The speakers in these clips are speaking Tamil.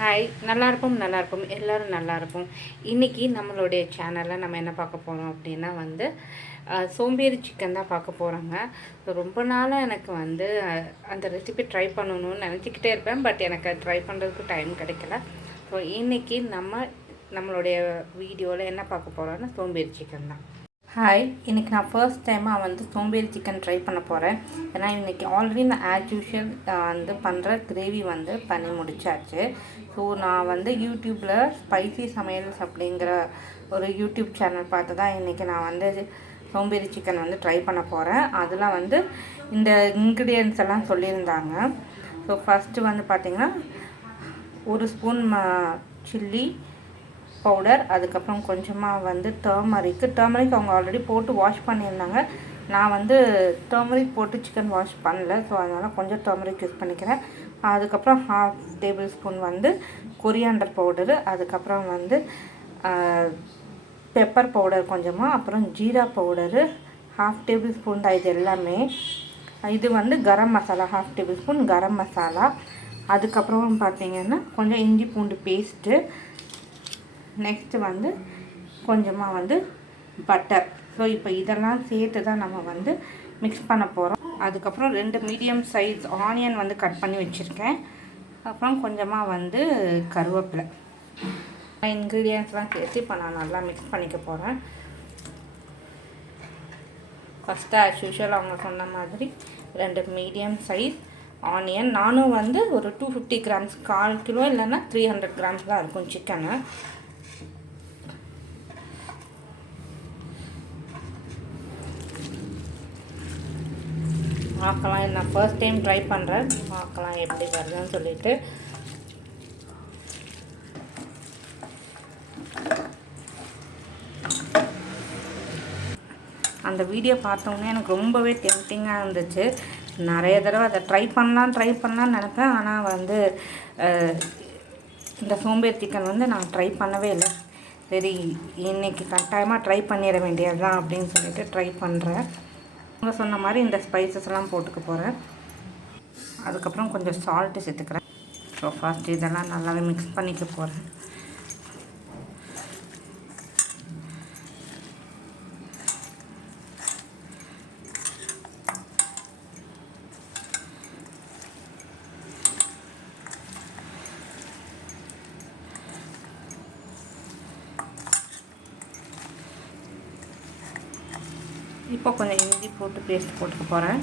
ஹாய், நல்லா இருப்போம் எல்லோரும் நல்லா இருப்போம். இன்றைக்கி நம்மளுடைய சேனலில் நம்ம என்ன பார்க்க போகிறோம் அப்படின்னா சோம்பேறி சிக்கன் தான் பார்க்க போகிறோங்க. ஸோ ரொம்ப நாளாக எனக்கு அந்த ரெசிபி ட்ரை பண்ணணும்னு நினச்சிக்கிட்டே இருப்பேன். பட் எனக்கு அது ட்ரை பண்ணுறதுக்கு டைம் கிடைக்கல. ஸோ இன்றைக்கி நம்மளுடைய வீடியோவில் என்ன பார்க்க போகிறோன்னா சோம்பேறி சிக்கன் தான். ஹாய், இன்றைக்கி நான் ஃபர்ஸ்ட் டைமாக சோம்பேறி சிக்கன் ட்ரை பண்ண போகிறேன். ஏன்னா இன்றைக்கி ஆல்ரெடி நான் ஆஸ் யூஷுவல் பண்ணுற கிரேவி பண்ணி முடிச்சாச்சு. ஸோ நான் யூடியூப்பில் ஸ்பைசி சமையல்ஸ் அப்படிங்கிற ஒரு யூடியூப் சேனல் பார்த்து தான் இன்றைக்கி நான் சோம்பேறி சிக்கன் ட்ரை பண்ண போகிறேன். அதில் இந்த இன்க்ரீடியன்ட்ஸ் எல்லாம் சொல்லியிருந்தாங்க. ஸோ ஃபஸ்ட்டு பார்த்திங்கன்னா 1 ஸ்பூன் சில்லி பவுடர், அதுக்கப்புறம் கொஞ்சமாக டர்மரிக் அவங்க ஆல்ரெடி போட்டு வாஷ் பண்ணியிருந்தாங்க. நான் டர்மரிக் போட்டு சிக்கன் வாஷ் பண்ணல. ஸோ அதனால் கொஞ்சம் டர்மரிக் யூஸ் பண்ணிக்கிறேன். அதுக்கப்புறம் 1/2 டேபிள் ஸ்பூன் கொரியாண்டர் பவுடரு, அதுக்கப்புறம் பெப்பர் பவுடர் கொஞ்சமாக, அப்புறம் ஜீரா பவுடரு 1/2 டேபிள் ஸ்பூன் தான். இது எல்லாமே இது கரம் மசாலா 1/2 டேபிள் ஸ்பூன் கரம் மசாலா. அதுக்கப்புறம் பார்த்திங்கன்னா கொஞ்சம் இஞ்சி பூண்டு பேஸ்ட்டு. நெக்ஸ்ட்டு கொஞ்சமாக பட்டர். ஸோ இப்போ இதெல்லாம் சேர்த்து தான் நம்ம மிக்ஸ் பண்ண போகிறோம். அதுக்கப்புறம் 2 மீடியம் சைஸ் ஆனியன் கட் பண்ணி வச்சுருக்கேன். அப்புறம் கொஞ்சமாக கருவேப்பிலை. இன்க்ரீடியன்ட்ஸ்லாம் சேர்த்து இப்போ நான் நல்லா மிக்ஸ் பண்ணிக்க போகிறேன். ஃபஸ்ட்டு ஆஸ் யூஷுவல் அவங்க சொன்ன மாதிரி 2 மீடியம் சைஸ் ஆனியன். நானும் ஒரு 250 கிராம்ஸ் 1/4 கிலோ இல்லைன்னா 300 கிராம்ஸ் தான் இருக்கும் சிக்கனு. பார்க்கலாம், நான் ஃபர்ஸ்ட் டைம் ட்ரை பண்ணுறேன். பார்க்கலாம் எப்படி வருதுன்னு சொல்லிட்டு. அந்த வீடியோ பார்த்தோன்னே எனக்கு ரொம்பவே டெம்ப்டிங்காக இருந்துச்சு. நிறைய தடவை அதை ட்ரை பண்ணலான்னு நினைப்பேன். ஆனால் இந்த சோம்பேறி சிக்கன் நான் ட்ரை பண்ணவே இல்லை. சரி, இன்றைக்கி கட்டாயமாக ட்ரை பண்ணிட வேண்டியது தான் அப்படின்னு சொல்லிட்டு ட்ரை பண்ணுறேன். அவங்க சொன்ன மாதிரி இந்த ஸ்பைசஸ் எல்லாம் போட்டுக்க போகிறேன். அதுக்கப்புறம் கொஞ்சம் சால்ட்டு சேர்த்துக்கிறேன். ஸோ ஃபர்ஸ்ட் இதெல்லாம் நல்லாவே மிக்ஸ் பண்ணிக்க போகிறேன். இப்போ கொஞ்சம் இஞ்சி போட்டு பேஸ்ட் போட்டுக்க போகிறேன்.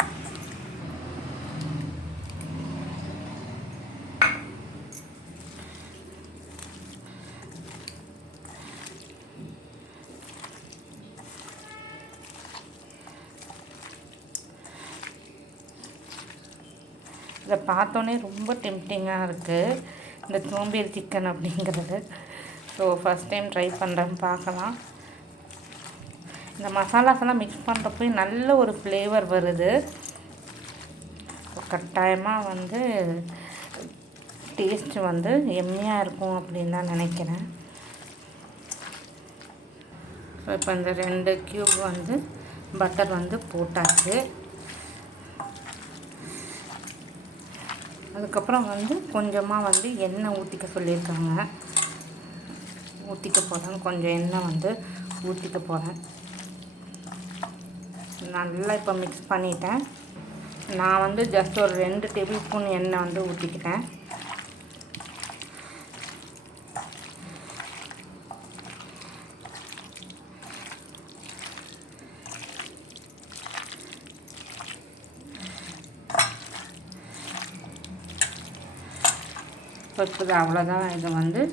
இதை பார்த்தோன்னே ரொம்ப டெம்ப்டிங்காக இருக்குது இந்த சோம்பேறி சிக்கன் அப்படிங்கிறது. ஸோ ஃபஸ்ட் டைம் ட்ரை பண்ணுறேன்னு பார்க்கலாம். இந்த மசாலாஸ் எல்லாம் மிக்ஸ் பண்ணுறப்போ நல்ல ஒரு ஃப்ளேவர் வருது. கட்டாயமாக டேஸ்ட்டு எம்மியாக இருக்கும் அப்படின்னு தான் நினைக்கிறேன். ஸோ இப்போ இந்த 2 கியூப் பட்டர் போட்டாச்சு. அதுக்கப்புறம் கொஞ்சமாக எண்ணெய் ஊற்றிக்க சொல்லியிருக்காங்க. ஊற்றிக்க போகிறேன். கொஞ்சம் எண்ணெய் ஊற்றிக்க போகிறேன். நல்லா இப்போ மிக்ஸ் பண்ணிட்டேன். நான் ஜஸ்ட் ஒரு 2 டேபிள் ஸ்பூன் எண்ணெய் ஊற்றிக்கிட்டேன். இப்போ அவ்வளோதான். இது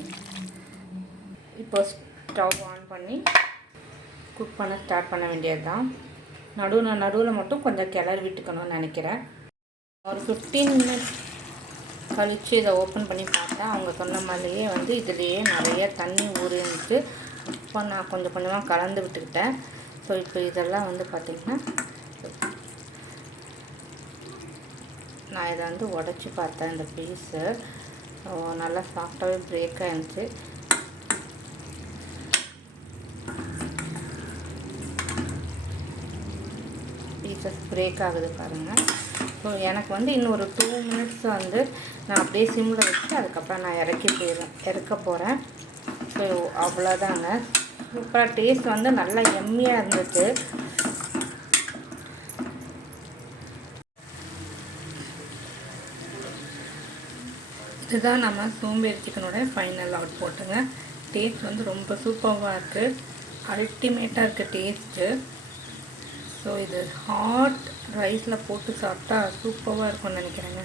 இப்போ ஸ்டவ் ஆன் பண்ணி குக் பண்ண ஸ்டார்ட் பண்ண வேண்டியது தான். நடுவில் மட்டும் கொஞ்சம் கிளறி விட்டுக்கணும்னு நினைக்கிறேன். ஒரு 15 மினிட்ஸ் கழித்து இதை ஓப்பன் பண்ணி பார்த்தேன். அவங்க சொன்ன மாதிரியே இதுலேயே நிறைய தண்ணி ஊறிச்சு. இப்போ நான் கொஞ்சம் கொஞ்சமாக கலந்து விட்டுக்கிட்டேன். ஸோ இப்போ இதெல்லாம் பார்த்திங்கன்னா நான் இதை உடச்சி பார்த்தேன். இந்த பீஸு நல்லா சாஃப்டாகவே பிரேக் ஆகிடுச்சு. பீசஸ் பிரேக் ஆகுது பாருங்கள். ஸோ எனக்கு வந்து இன்னும் ஒரு 2 மினிட்ஸ் வந்து நான் அப்படியே சிம்மில் வச்சு அதுக்கப்புறம் நான் இறக்க போகிறேன். ஸோ அவ்வளோதாங்க. சூப்பராக டேஸ்ட் வந்து நல்லா எம்மியாக இருந்துச்சு. இதுதான் நம்ம சோம்பேறி சிக்கனோட ஃபைனல் அவுட் போட்டுங்க. டேஸ்ட் வந்து ரொம்ப சூப்பராக இருக்குது, அல்டிமேட்டாக இருக்குது டேஸ்ட்டு. ஸோ இது ஹாட் ரைஸில் போட்டு சாப்பிட்டா சூப்பராக இருக்கும்னு நினைக்கிறேங்க.